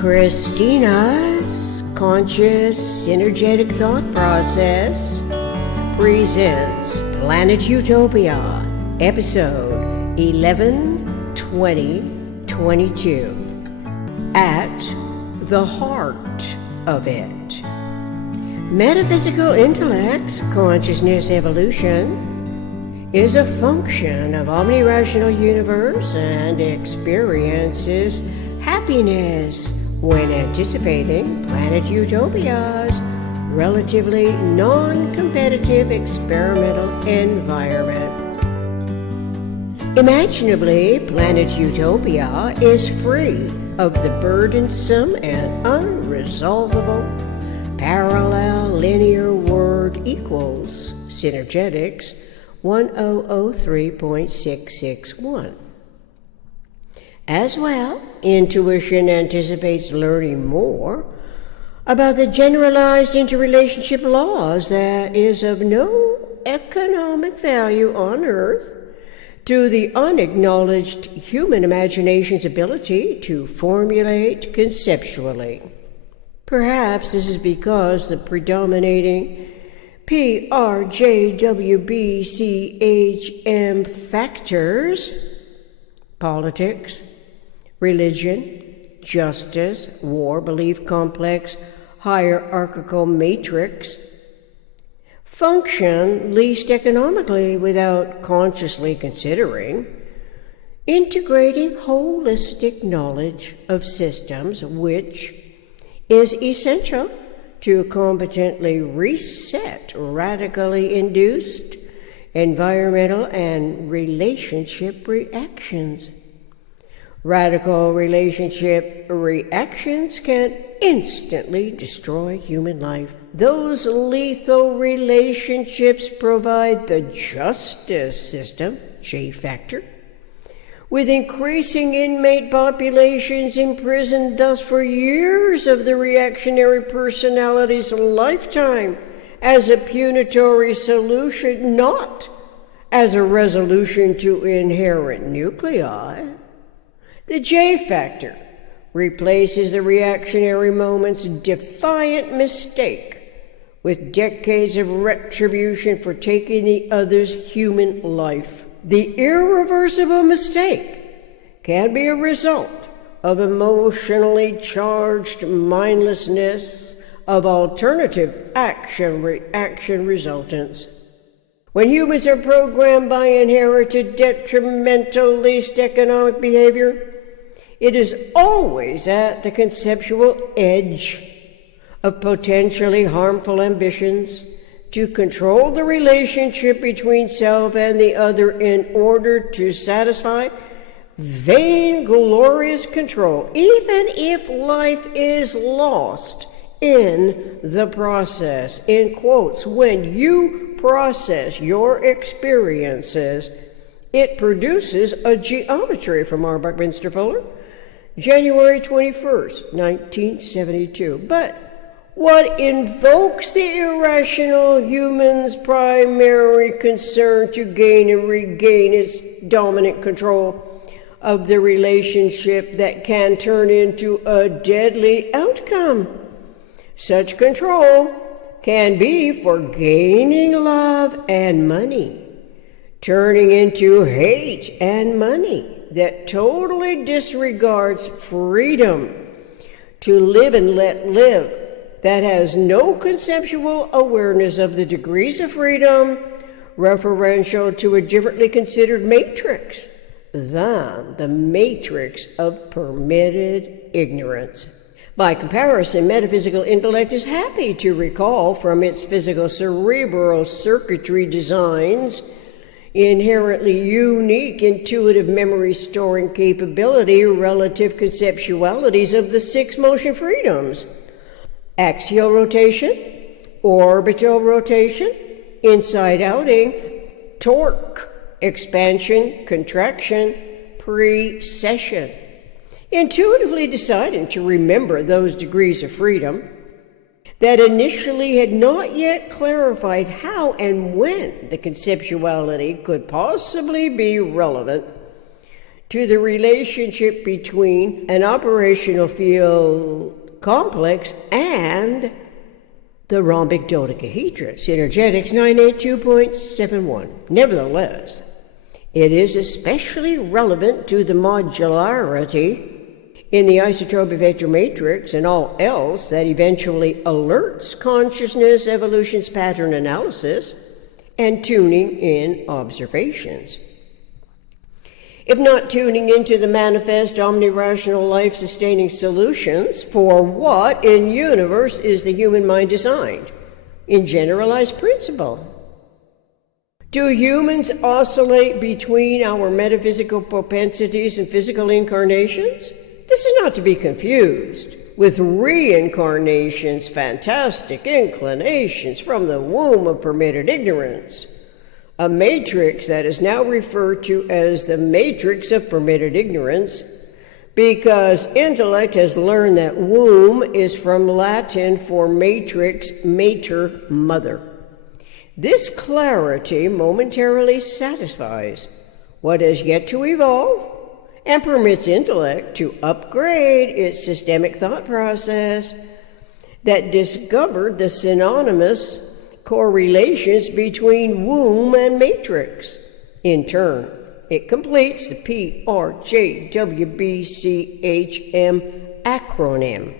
Christina's Conscious Synergetic Thought Process presents Planet Utopia, episode 11/20/22. At the heart of it. Metaphysical intellect's consciousness evolution is a function of omni-rational universe and experiences happiness when anticipating Planet Utopia's relatively non-competitive experimental environment. Imaginably, Planet Utopia is free of the burdensome and unresolvable parallel linear word equals Synergetics 1003.661. As well, intuition anticipates learning more about the generalized interrelationship laws that is of no economic value on Earth to the unacknowledged human imagination's ability to formulate conceptually. Perhaps this is because the predominating PRJWBCHM factors, politics, religion, justice, war, belief complex, hierarchical matrix, function least economically without consciously considering integrating holistic knowledge of systems, which is essential to competently reset radically induced environmental and relationship reactions. Radical relationship reactions can instantly destroy human life. Those lethal relationships provide the justice system, J factor, with increasing inmate populations imprisoned thus for years of the reactionary personality's lifetime as a punitory solution, not as a resolution to inherent nuclei. The J factor replaces the reactionary moment's defiant mistake with decades of retribution for taking the other's human life. The irreversible mistake can be a result of emotionally charged mindlessness of alternative action-reaction resultants. When humans are programmed by inherited detrimental least economic behavior, it is always at the conceptual edge of potentially harmful ambitions to control the relationship between self and the other in order to satisfy vainglorious control, even if life is lost in the process. In quotes, when you process your experiences, it produces a geometry, from R. Buckminster Fuller, January 21st, 1972. But what invokes the irrational human's primary concern to gain and regain its dominant control of the relationship that can turn into a deadly outcome? Such control can be for gaining love and money, turning into hate and money that totally disregards freedom to live and let live, that has no conceptual awareness of the degrees of freedom referential to a differently considered matrix than the matrix of permitted ignorance. By comparison, metaphysical intellect is happy to recall from its physical cerebral circuitry designs inherently unique intuitive memory storing capability relative conceptualities of the six motion freedoms: axial rotation, orbital rotation, inside outing, torque, expansion, contraction, precession. Intuitively deciding to remember those degrees of freedom that initially had not yet clarified how and when the conceptuality could possibly be relevant to the relationship between an operational field complex and the rhombic dodecahedron, Synergetics 982.71. Nevertheless, it is especially relevant to the modularity in the isotropic vector matrix and all else that eventually alerts consciousness evolution's pattern analysis and tuning in observations. If not tuning into the manifest omnirational life-sustaining solutions for what in universe is the human mind designed, in generalized principle. Do humans oscillate between our metaphysical propensities and physical incarnations? This is not to be confused with reincarnation's fantastic inclinations from the womb of permitted ignorance, a matrix that is now referred to as the matrix of permitted ignorance, because intellect has learned that womb is from Latin for matrix, mater, mother. This clarity momentarily satisfies what has yet to evolve and permits intellect to upgrade its systemic thought process that discovered the synonymous correlations between womb and matrix. In turn, it completes the PRJWBCHM acronym.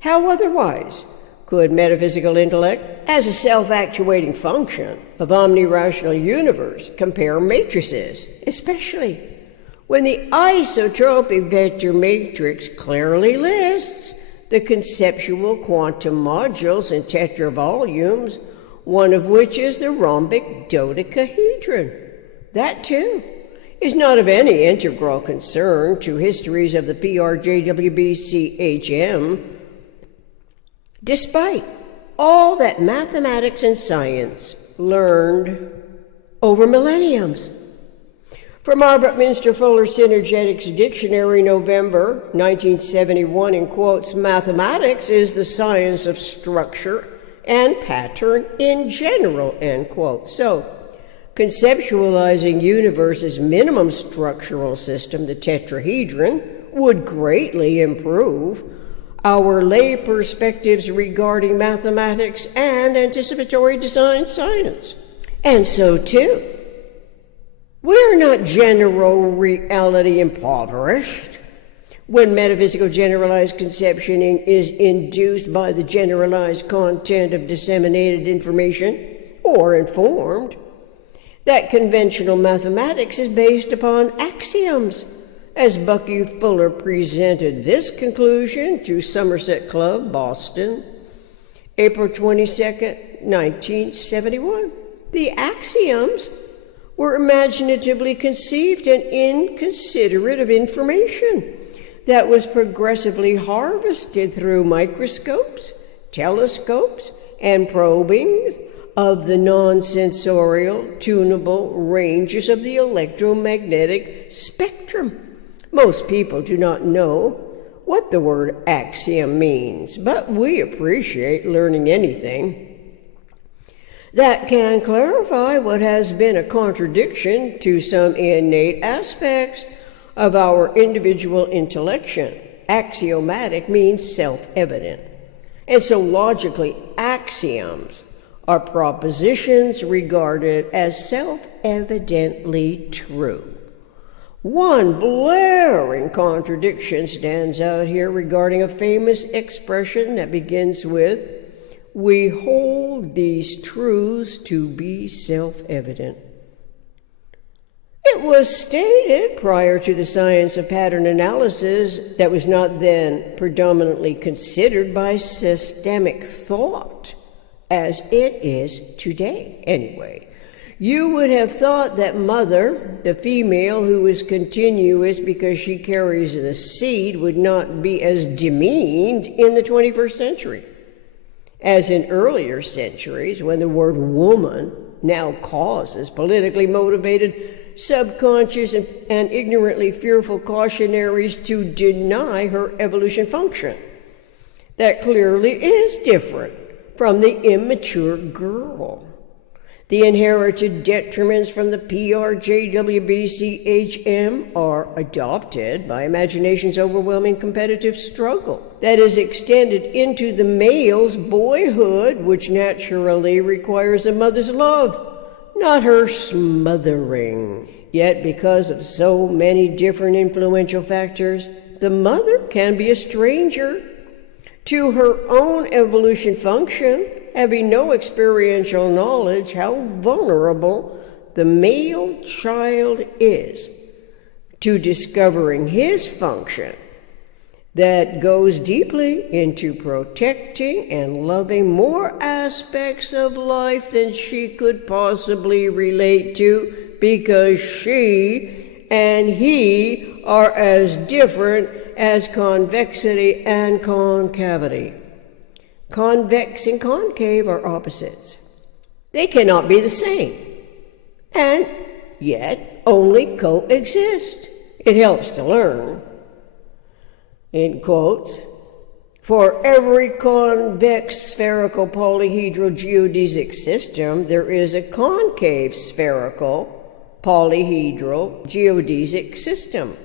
How otherwise could metaphysical intellect, as a self-actuating function of omnirational universe, compare matrices, especially when the isotropic vector matrix clearly lists the conceptual quantum modules and tetravolumes, one of which is the rhombic dodecahedron. That, too, is not of any integral concern to histories of the PRJWBCHM, despite all that mathematics and science learned over millenniums. From Albert Minster Fuller's Synergetics Dictionary, November 1971, in quotes, mathematics is the science of structure and pattern in general, end quote. So, conceptualizing universe's minimum structural system, the tetrahedron, would greatly improve our lay perspectives regarding mathematics and anticipatory design science. And so, too, we are not general reality impoverished when metaphysical generalized conceptioning is induced by the generalized content of disseminated information or informed that conventional mathematics is based upon axioms, as Bucky Fuller presented this conclusion to Somerset Club, Boston, April 22nd, 1971. The axioms were imaginatively conceived and inconsiderate of information that was progressively harvested through microscopes, telescopes, and probings of the non-sensorial, tunable ranges of the electromagnetic spectrum. Most people do not know what the word axiom means, but we appreciate learning anything that can clarify what has been a contradiction to some innate aspects of our individual intellection. Axiomatic means self-evident. And so logically, axioms are propositions regarded as self-evidently true. One blaring contradiction stands out here regarding a famous expression that begins with, "We hold these truths to be self-evident." It was stated prior to the science of pattern analysis that was not then predominantly considered by systemic thought, as it is today anyway. You would have thought that mother, the female who is continuous because she carries the seed, would not be as demeaned in the 21st century as in earlier centuries, when the word woman now causes politically motivated, subconscious, and ignorantly fearful cautionaries to deny her evolution function. That clearly is different from the immature girl. The inherited detriments from the PRJWBCHM are adopted by imagination's overwhelming competitive struggle that is extended into the male's boyhood, which naturally requires a mother's love, not her smothering. Yet, because of so many different influential factors, the mother can be a stranger to her own evolution function, having no experiential knowledge how vulnerable the male child is to discovering his function that goes deeply into protecting and loving more aspects of life than she could possibly relate to, because she and he are as different as convexity and concavity. Convex and concave are opposites. They cannot be the same, and yet only coexist. It helps to learn. In quotes, for every convex spherical polyhedral geodesic system, there is a concave spherical polyhedral geodesic system.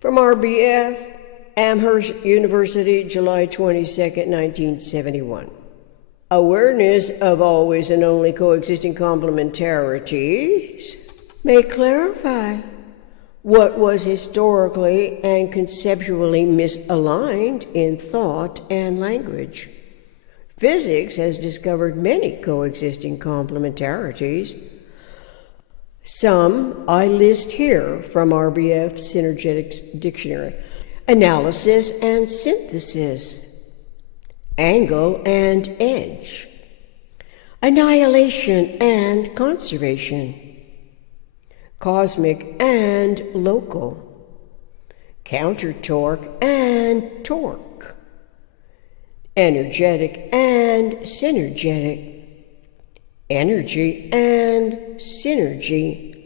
From RBF, Amherst University, July 22nd, 1971. Awareness of always and only coexisting complementarities may clarify what was historically and conceptually misaligned in thought and language. Physics has discovered many coexisting complementarities. Some I list here from RBF Synergetics Dictionary. Analysis and synthesis, angle and edge, annihilation and conservation, cosmic and local, counter-torque and torque, energetic and synergetic, energy and synergy,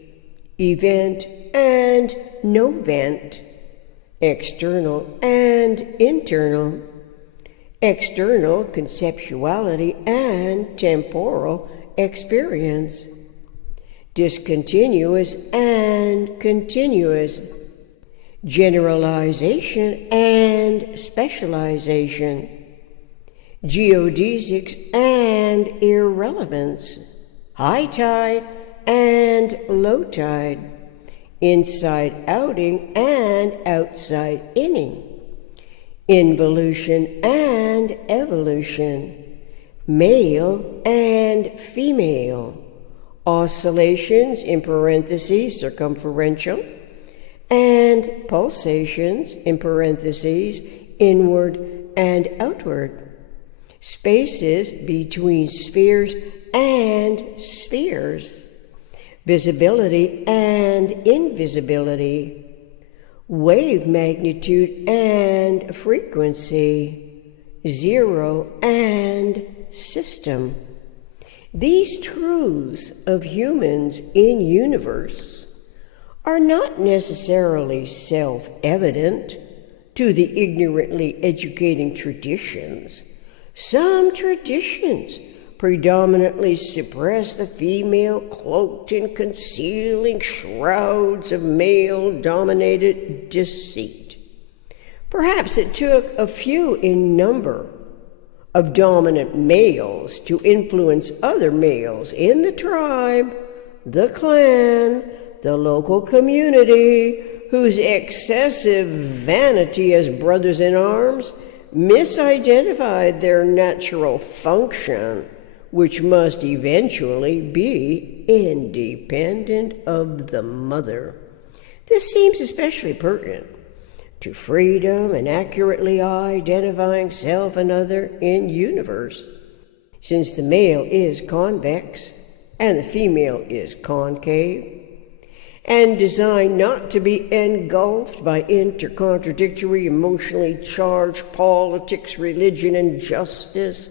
event and no-vent, external and internal, external conceptuality and temporal experience, discontinuous and continuous, generalization and specialization, geodesics and irrelevance, high tide and low tide, inside outing and outside inning, involution and evolution, male and female, oscillations in parentheses circumferential, and pulsations in parentheses inward and outward, spaces between spheres and spheres, visibility and invisibility, wave magnitude and frequency, zero and system. These truths of humans in universe are not necessarily self-evident to the ignorantly educating traditions. Some traditions predominantly suppress the female cloaked in concealing shrouds of male-dominated deceit. Perhaps it took a few in number of dominant males to influence other males in the tribe, the clan, the local community, whose excessive vanity as brothers in arms misidentified their natural function, which must eventually be independent of the mother. This seems especially pertinent to freedom and accurately identifying self and other in universe, since the male is convex and the female is concave, and designed not to be engulfed by intercontradictory, emotionally charged politics, religion, and justice.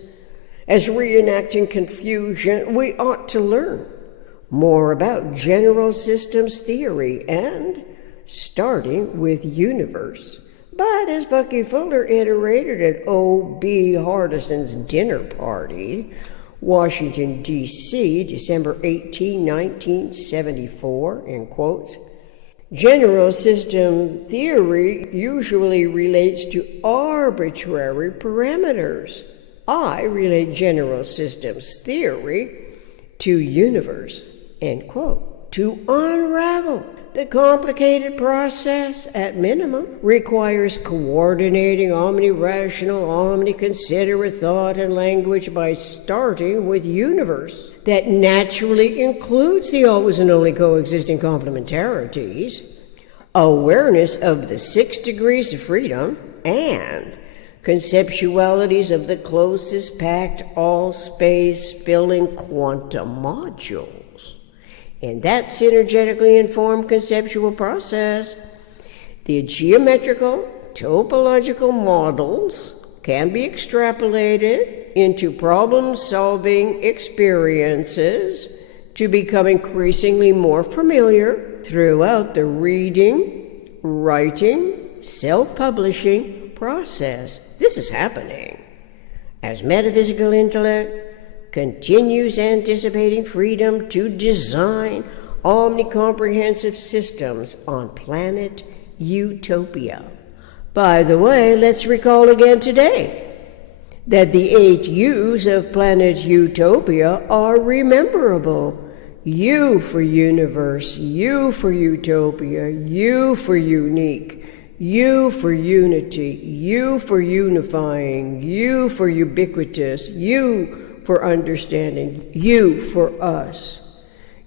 As reenacting confusion, we ought to learn more about general systems theory and starting with universe. But as Bucky Fuller iterated at O.B. Hardison's dinner party, Washington, D.C., December 18, 1974, in quotes. General system theory usually relates to arbitrary parameters. I relate general systems theory to universe, end quote. To unravel the complicated process, at minimum, requires coordinating omni-rational, omni-considerate thought and language by starting with universe that naturally includes the always and only coexisting complementarities, awareness of the 6 degrees of freedom, and conceptualities of the closest packed all-space-filling quantum modules. In that synergetically informed conceptual process, the geometrical, topological models can be extrapolated into problem-solving experiences to become increasingly more familiar throughout the reading, writing, self-publishing process. This is happening as metaphysical intellect continues anticipating freedom to design omnicomprehensive systems on planet Utopia. By the way, let's recall again today that the 8 U's of planet Utopia are rememberable. U for universe, U for utopia, U for unique, U for unity, U for unifying, U for ubiquitous, U for understanding, U for us.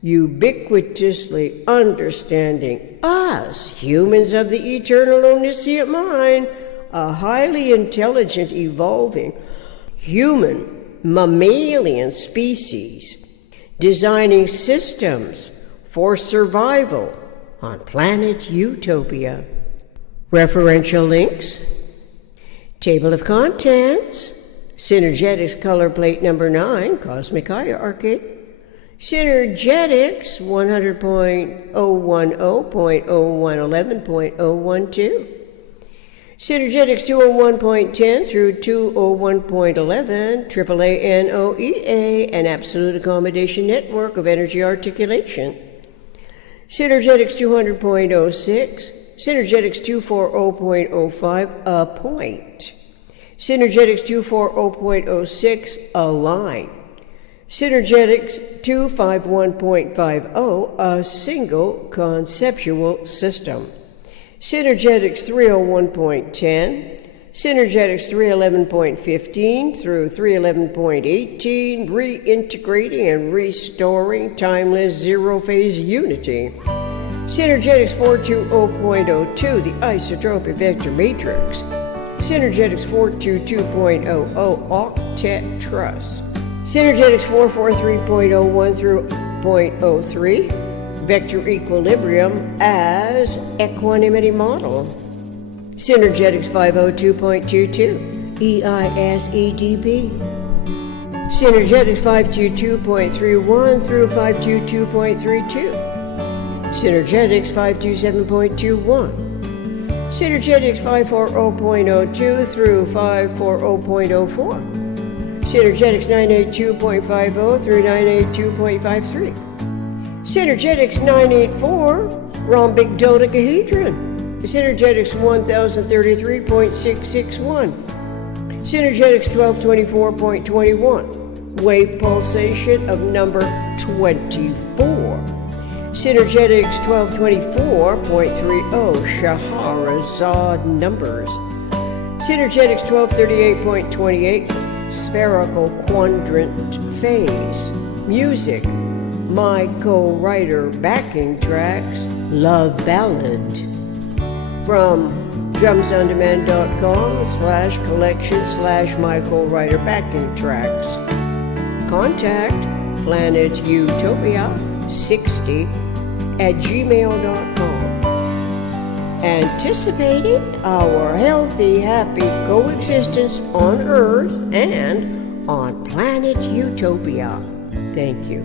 Ubiquitously understanding us, humans of the eternal omniscient mind, a highly intelligent, evolving, human, mammalian species, designing systems for survival on planet Utopia. Referential links, table of contents, Synergetics color plate number 9, cosmic hierarchy. Synergetics 100.010.0111.012. Synergetics 201.10 through 201.11, AAA NOEA, an absolute accommodation network of energy articulation. Synergetics 200.06, Synergetics 240.05, a point. Synergetics 240.06, align. Synergetics 251.50, a single conceptual system. Synergetics 301.10, Synergetics 311.15 through 311.18, reintegrating and restoring timeless zero-phase unity. Synergetics 420.02, the isotropic vector matrix. Synergetics 422.00, octet truss. Synergetics 443.01 through 0.03, vector equilibrium as equanimity model. Synergetics 502.22, EISEDP. Synergetics 522.31 through 522.32. Synergetics 527.21. Synergetics 540.02 through 540.04. Synergetics 982.50 through 982.53. Synergetics 984, rhombic dodecahedron. Synergetics 1033.661. Synergetics 1224.21, wave pulsation of number 24. Synergetics 1224.30, Shahrazad numbers. Synergetics 1238.28, spherical quadrant phase. Music, my co-writer backing tracks, Love Ballad. From drumsondemand.com/collection/my co-writer backing tracks. Contact Planet Utopia 60@gmail.com. Anticipating our healthy, happy coexistence on Earth and on planet Utopia. Thank you.